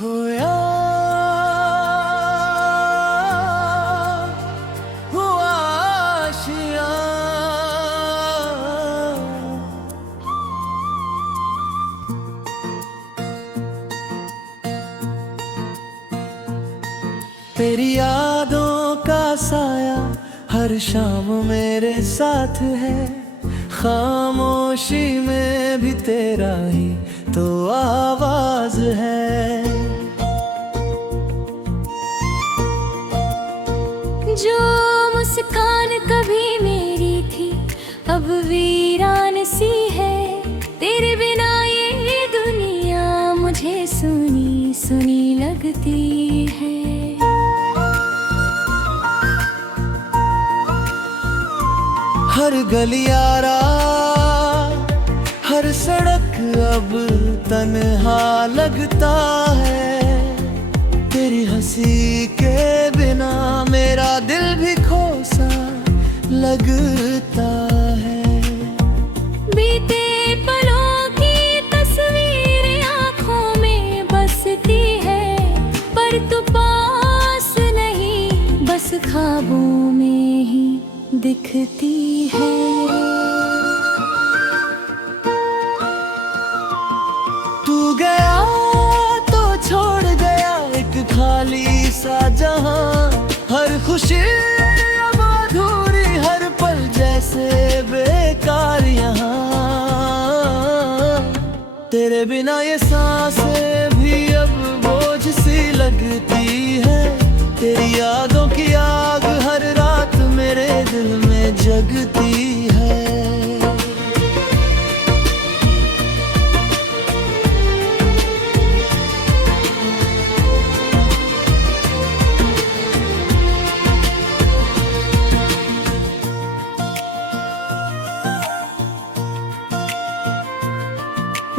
खोया हुआ आशियाँ। तेरी यादों का साया हर शाम मेरे साथ है, खामोशी में भी तेरा ही तो आवाज है। जो मुस्कान कभी मेरी थी अब वीरान सी है, तेरे बिना ये दुनिया मुझे सुनी सुनी लगती है। हर गलियारा हर सड़क अब तन्हा लगता है, तेरी हंसी के बिना मेरा दिल भी खोसा लगता है। बीते पलों की तस्वीरें आँखों में बसती है, पर तू पास नहीं बस ख्वाबों में ही दिखती है। तू गया तो छोड़ गया एक खाली सा जहां, हर खुशी अब अधूरी, हर पल जैसे बेकार यहाँ। तेरे बिना ये सांसें भी अब बोझ सी लगती है, तेरी यादों की आग हर रात मेरे दिल में जगती है।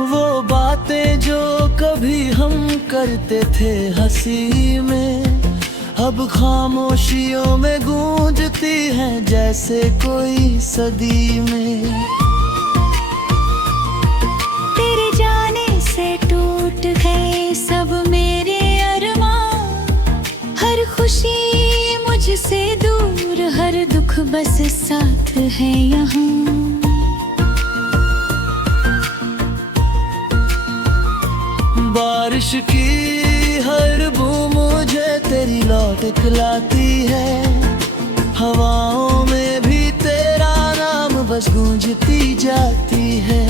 वो बातें जो कभी हम करते थे हंसी में, अब खामोशियों में गूंजती हैं जैसे कोई सदी में। तेरे जाने से टूट गए सब मेरे अरमान, हर खुशी मुझसे दूर, हर दुख बस साथ है यहाँ। बारिश की हर बूंद मुझे तेरी लौट खिलाती है, हवाओं में भी तेरा नाम बस गूंजती जाती है।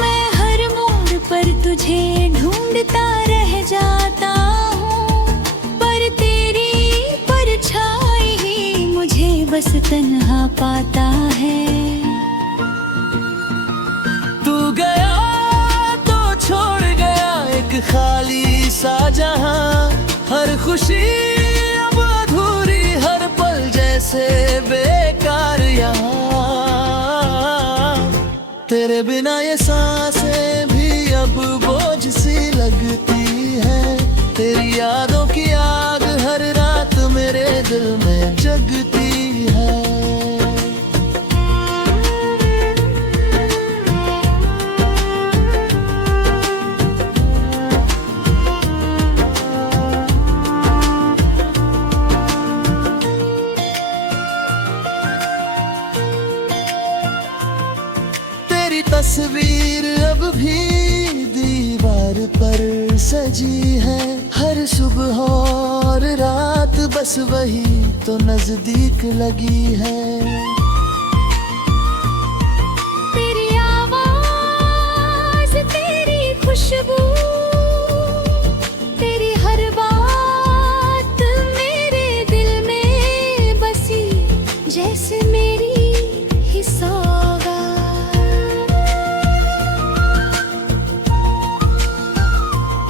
मैं हर मोड़ पर तुझे ढूंढता रह जाता हूँ, पर तेरी परछाई ही मुझे बस तन्हा पाता है। तू गया तो छोड़ गया एक खाली सा जहां, हर खुशी अब अधूरी, हर पल जैसे बेकार यहाँ। तेरे बिना ये सांसें भी अब बोझ सी लगती है, तेरी यादों की आग हर रात मेरे दिल में जगती है। तस्वीर अब भी दीवार पर सजी है, हर सुबह और रात बस वही तो नजदीक लगी है। तेरी आवाज, तेरी खुशबू, तेरी हर बात मेरे दिल में बसी जैसे मेरी ही सौगात।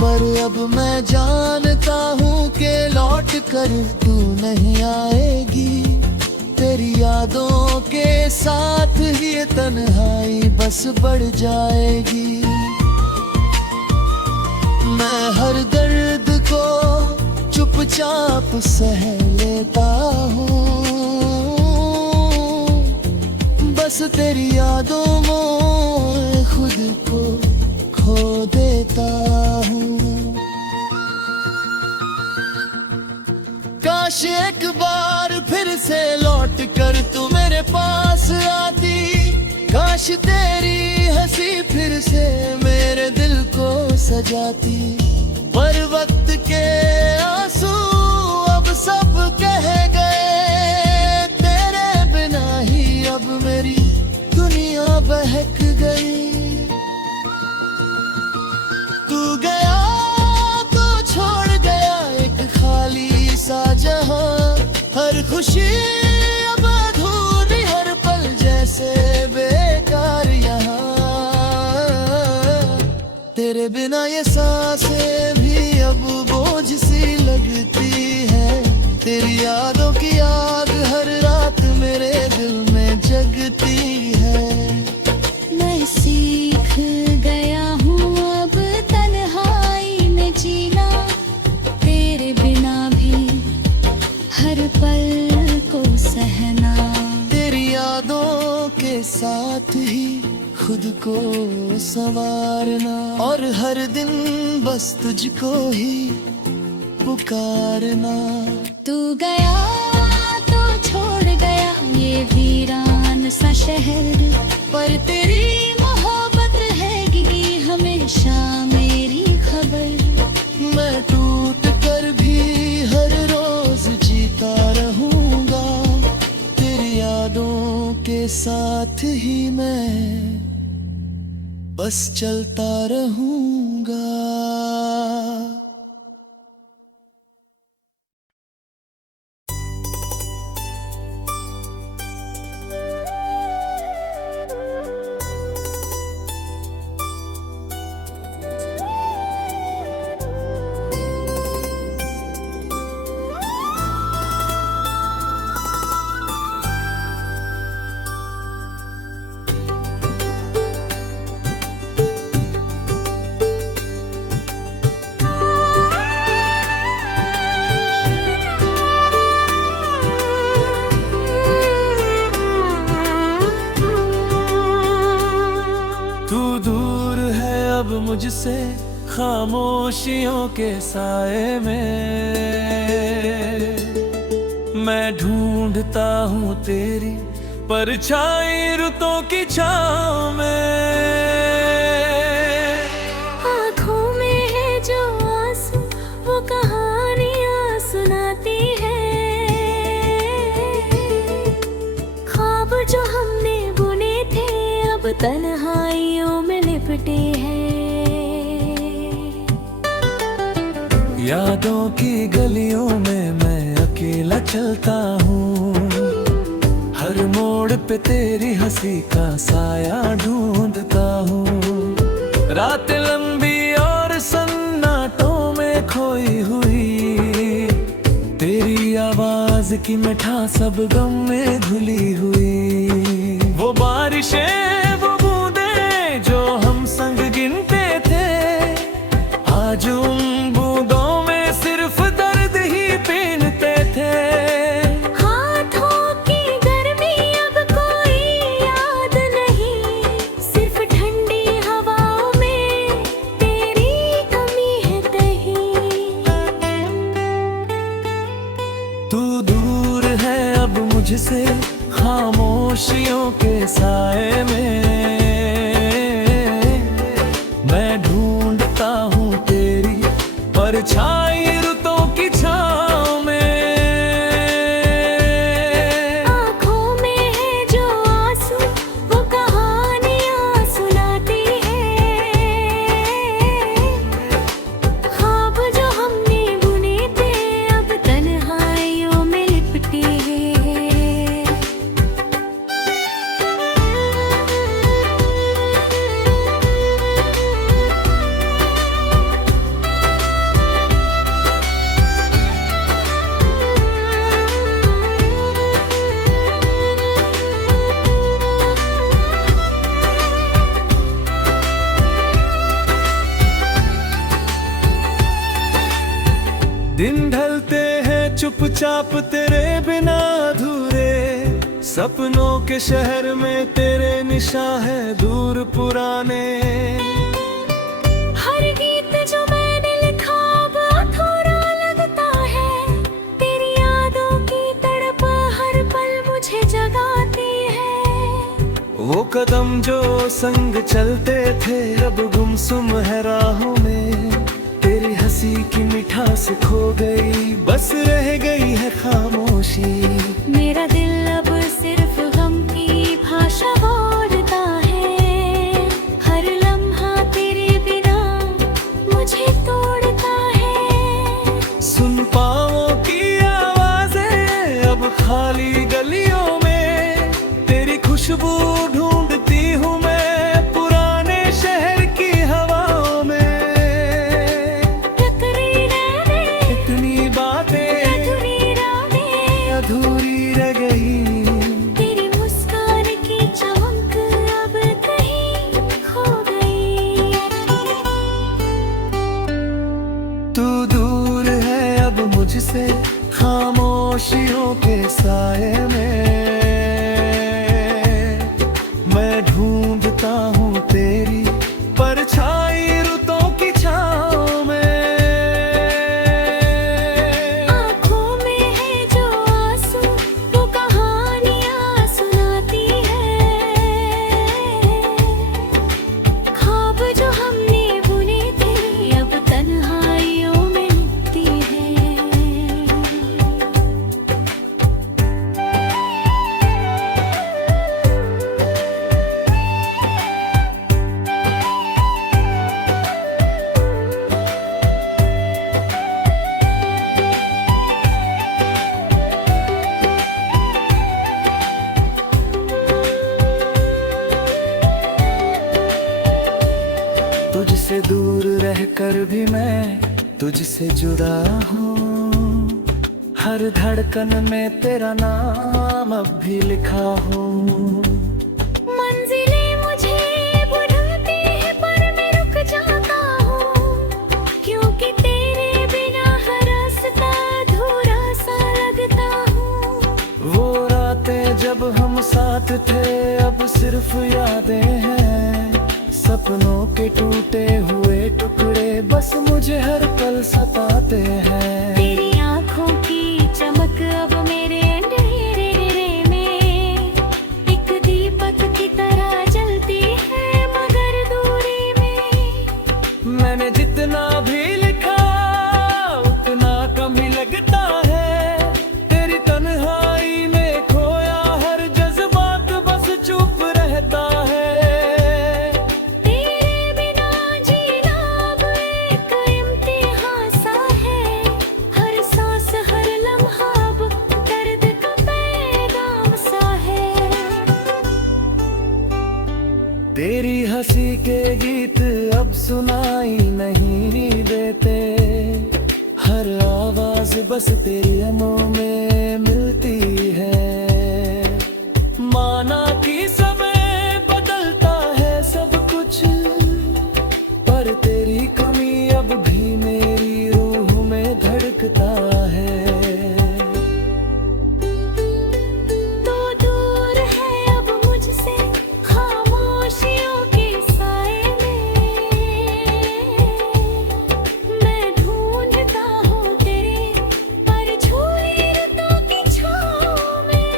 पर अब मैं जानता हूँ कि लौट कर तू नहीं आएगी, तेरी यादों के साथ ही तन्हाई बस बढ़ जाएगी। मैं हर दर्द को चुपचाप सह लेता हूँ, बस तेरी यादों में खुद को खो देता हूँ। काश एक बार फिर से लौट कर तू मेरे पास आती, काश तेरी हंसी फिर से मेरे दिल को सजाती। पर वक्त के आंसू अब सब कह गए, तेरे बिना ही अब मेरी दुनिया बहक गई। तू गया तो छोड़ गया एक खाली सा जहां, हर खुशी अब अधूरी, हर पल जैसे बेकार यहाँ। तेरे बिना ये सांसें भी अब बोझ सी लगती है, तेरी यादों की आग हर रात मेरे दिल में जगती है। मैं सीख गया हूँ अब तन्हाई में जीना, तेरे बिना भी हर पल को सहना। तेरी यादों के साथ ही खुद को संवारना, और हर दिन बस तुझको ही पुकारना। तू गया तो छोड़ गया ये वीरान सा शहर, पर तेरी मोहब्बत रहेगी हमेशा मेरी खबर। मैं टूट कर भी हर रोज जीता रहूंगा, तेरी यादों के साथ ही मैं बस चलता रहूंगा। मुझसे खामोशियों के साए में मैं ढूंढता हूँ तेरी परछाई रुतों की छाँव में। आँखों में है जो आंसू वो कहानियाँ सुनाती है, ख्वाब जो हमने बुने थे अब तन्हाइयों में लिपटे हैं। यादों की गलियों में मैं अकेला चलता हूँ, हर मोड़ पे तेरी हंसी का साया ढूंढता हूँ। रात लंबी और सन्नाटों में खोई हुई, तेरी आवाज की मिठास सब गम में घुली हुई। वो बारिशें वो बूंदे जो हम संग गिनते थे, आज उन बूंदों में सिर्फ दर्द ही पीनते थे। हाथों की गर्मी अब कोई याद नहीं, सिर्फ ठंडी हवाओं में तेरी कमी है कहीं। तू दूर है अब मुझसे खामोशियों के साए में, मैं ढूंढता हूँ तेरी परछाई रुतों की छाँव में। आँखों में है जो आंसू वो कहानियाँ सुनाती है, ख्वाब जो हमने बुने थे अब तन्हाइयों में लिपटे हैं। दिन ढलते हैं चुपचाप तेरे बिना अधूरे, सपनों के शहर में तेरे निशान है दूर पुराने। जो संग चलते थे अब गुमसुम है राहों में। तेरी हंसी की मिठास खो गई, बस रह गई है खामोशी। मेरा दिल अब सिर्फ गम की भाषा बोलता है, हर लम्हा तेरे बिना मुझे तोड़ता है। सुन पाँवों की आवाजें अब खाली गलियों में, तेरी खुशबू ढूंढती हूँ मैं पुराने शहर की हवाओं में। इतनी बातें अधूरी रह गई, तेरी मुस्कान की चमक अब कहीं खो गई। तू दूर है अब मुझसे खामोशियों के साए में। मैं ढूंढता हूँ तेरी परछाई रुतों की छाँव में। आँखों में है जो आंसू वो कहानियाँ सुनाती है, ख्वाब जो हमने बुने थे अब तन्हाइयों में मिटती है। तुझसे दूर रहकर भी मैं तुझसे जुदा हूँ। हर धड़कन में तेरा नाम अब भी लिखा हूँ। मंजिलें मुझे बुलाती है पर मैं रुक जाता हूँ, क्योंकि तेरे बिना हर रास्ता अधूरा सा लगता हूँ। वो रातें जब हम साथ थे अब सिर्फ यादें हैं, सपनों के टूटे हुए टुकड़े बस मुझे हर पल सताते हैं। तेरी आँखों की चमक अब मेरे अंधेरे में एक दीपक की तरह जलती है, मगर दूरी में। मैंने जितना भी लिखा उतना कम ही लगता है, तेरी तन्हाई में खोया हर जज्बात बस चुप रहता है। तेरे बिना जीना अब एक इम्तिहान सा है, हर सांस हर लम्हा अब दर्द का पैगाम सा है। तेरी हंसी के गीत अब सुनाई नहीं देते, हर आवाज बस तेरी आँखों में मिलती है। माना कि समय बदलता है सब कुछ, पर तेरी कमी अब भी मेरी रूह में धड़कता है। तू दूर है अब मुझसे खामोशियों के साए में। मैं ढूंढता हूँ तेरे परछाई रुतों की छाँव में।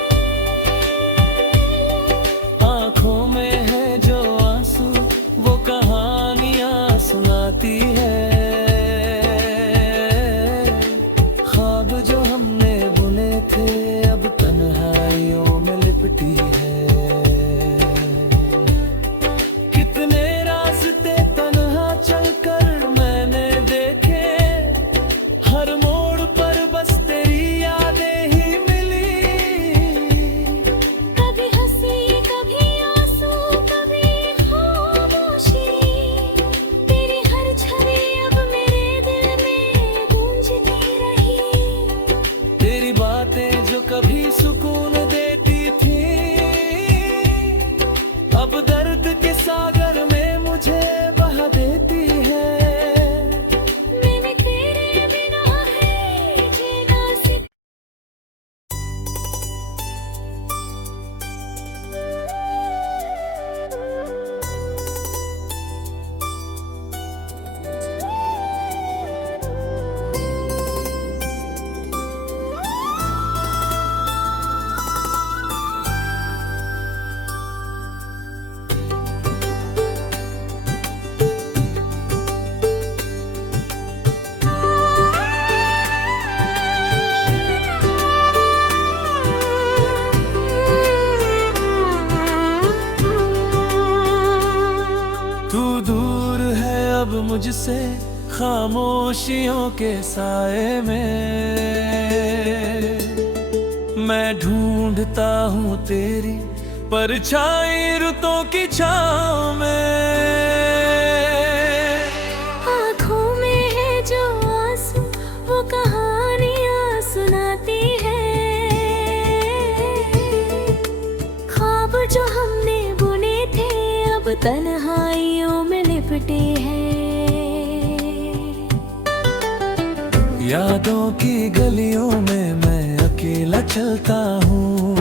आँखों में है जो आंसू वो कहानियाँ सुनाती है, ख्वाब जो हमने बुने थे अब तन्हाइयों में लिपटी है। कितने रास्ते तन्हा चलकर मैंने देखे, हर मोड़ पर बस तेरी यादें ही मिली। कभी हंसी कभी आंसू कभी खामोशी, तेरी हर छवि मुझसे खामोशियों के साए में। मैं ढूंढता हूँ तेरी परछाई रुतों की छाँव में। आँखों में है जो आंसू वो कहानियाँ सुनाती है। ख्वाब जो हमने बुने थे अब तन्हाइयों में लिपटे हैं। यादों की गलियों में मैं अकेला चलता हूँ,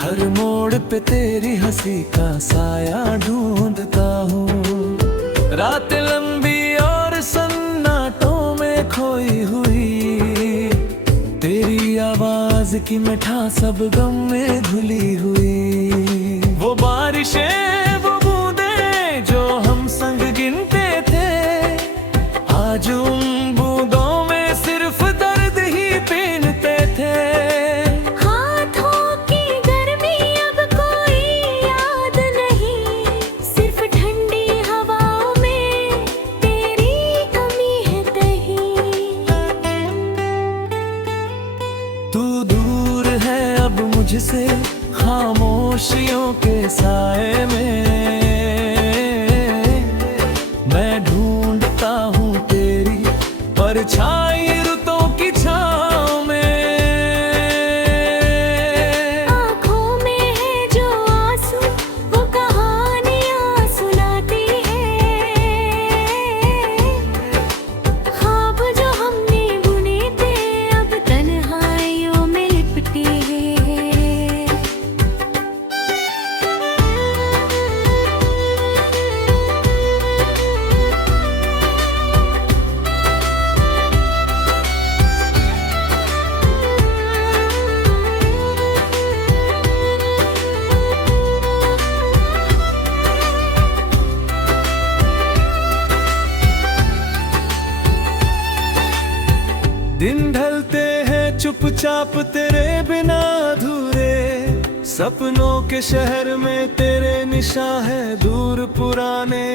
हर मोड़ पे तेरी हंसी का साया ढूंढता हूँ। रात लंबी और सन्नाटों में खोई हुई, तेरी आवाज की मिठास सब गम में घुली हुई। वो बारिशें वो बूंदें जो हम संग गिनते थे, आज उन बूंदों में सिर्फ दर्द ही पीनते थे। हाथों की गर्मी अब कोई याद नहीं, सिर्फ ठंडी हवाओं में तेरी कमी है कहीं। तू दूर है अब मुझसे खामोशियों के साए में। मैं ढूंढता हूँ तेरी परछाई रुतों की छाँव में। आँखों में है जो आंसू वो कहानियाँ सुनाती है। ख्वाब जो हमने बुने थे अब तन्हाइयों में लिपटे हैं। दिन ढलते हैं चुपचाप तेरे बिना अधूरे, सपनों के शहर में तेरे निशान है दूर पुराने।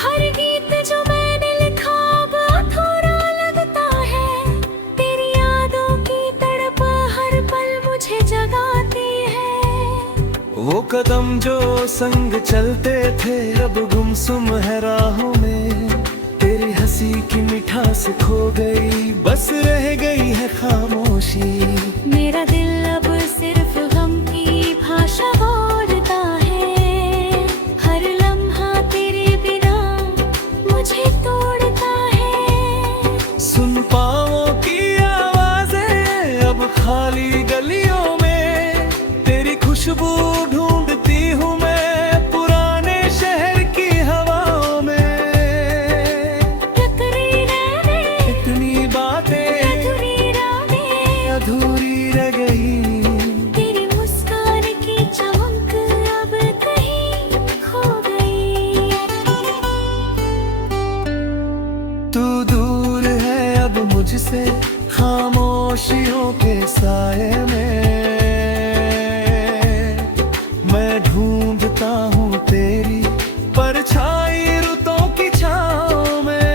हर गीत जो मैंने लिखा अब अधूरा लगता है, तेरी यादों की तड़प हर पल मुझे जगाती है। वो कदम जो संग चलते थे अब गुमसुम है राहों में, तेरी हंसी की मिठास खो गई बस रह गई है खामोशी। मेरा दिल अब सिर्फ गम की भाषा बोलता है, हर लम्हा तेरे बिना मुझे तोड़ता है। सुन पाँवों की आवाजें अब खाली गलियों में, तेरी खुशबू ढूंढती हूँ मैं पुराने शहर की हवाओं में। टकरी रहने इतनी बातें अधूरी रातें अधूरी रह गई, तेरी मुस्कान की चमक अब कहीं खो गई। तू दूर है अब मुझसे खामोशियों के साए में। मैं ढूंढता हूँ तेरी परछाई रुतों की छाँव में।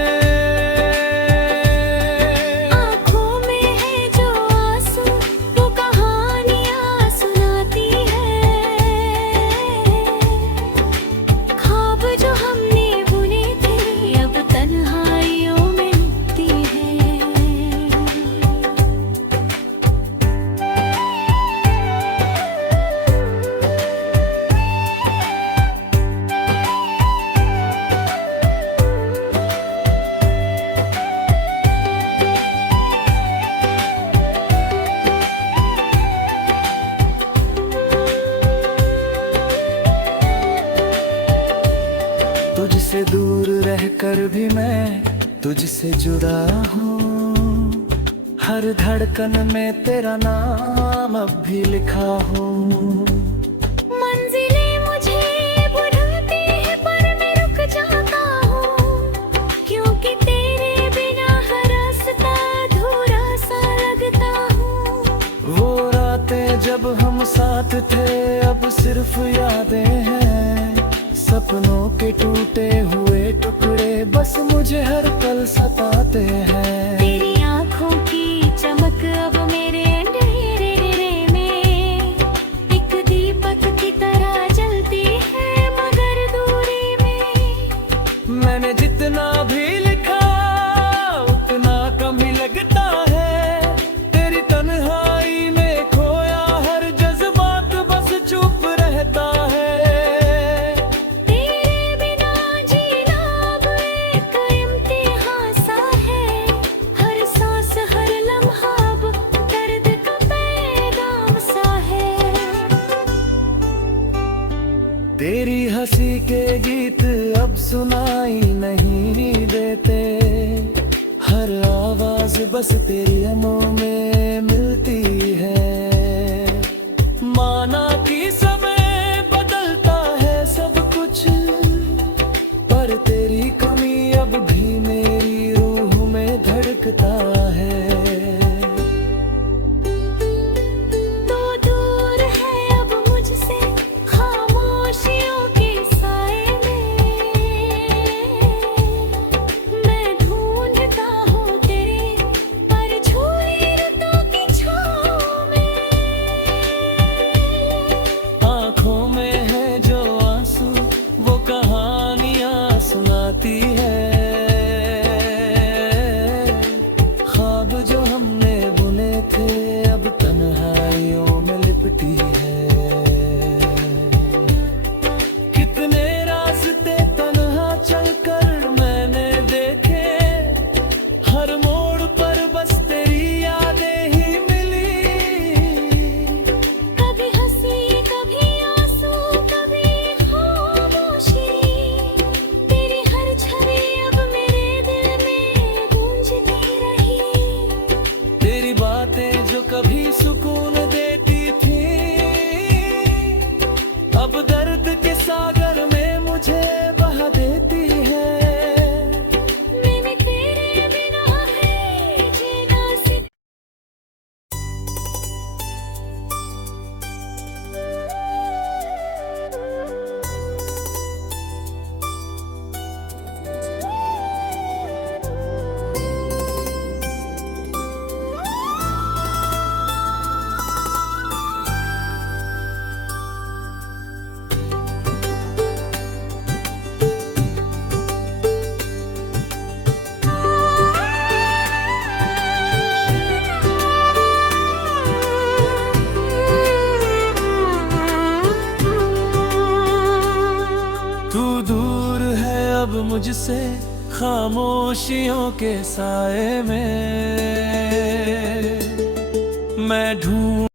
आँखों में है जो आंसू वो कहानियाँ सुनाती है। ख्वाब जो हमने बुने थे अब तन्हाइयों में लिपटी है। तुझसे दूर रहकर भी मैं तुझसे जुड़ा हूँ, हर धड़कन में तेरा नाम अब भी लिखा हूँ। मंजिलें मुझे बुलाती हैं पर मैं रुक जाता हूँ, क्योंकि तेरे बिना हर रास्ता अधूरा सा लगता हूँ। वो रातें जब हम साथ थे अब सिर्फ यादें हैं, सपनों के टूटे हुए टुकड़े बस मुझे हर पल सताते हैं। तेरी आंखों की चमक अब मेरे अंधेरे में एक दीपक की तरह जलती है, मगर दूरी में। मैंने जितना भी लिखा उतना कम ही लगता है। तेरी तन्हाई में खोया हर जज्बात बस चुप रहता है। तेरे बिना जीना अब एक इम्तिहान सा है, हर सांस हर लम्हा अब दर्द का पैगाम सा है। तेरी हंसी के गीत अब सुनाई नहीं देते, हर आवाज बस तेरी आंखों में मिलती है। माना कि समय बदलता है सब कुछ, पर तेरी कमी अब भी मेरी रूह में धड़कता है। तू दूर है अब मुझसे खामोशियों के साए में, मैं ढूंढता हूँ तेरे परछाई रुतों की छाँव में। आँखों में है जो आंसू वो कहानियाँ सुनाती है। ख्वाब जो हमने बुने थे अब तन्हाइयों में लिपटी है। कितने रास्ते तन्हा चलकर मैंने देखे, हर मोड़ पर बस तेरी यादें ही मिली। कभी हंसी कभी आंसू कभी खामोशी, तेरी हर छवि अब मेरे दिल में गूंजती रही। तेरी बातें जो कभी सुकून देती थी अब दर्द के सागर में मुझे बहा देती है। मैंने तेरे बिना है जीना सिर्फ। तू दूर है अब मुझसे खामोशियों के साए में, मैं ढूंढ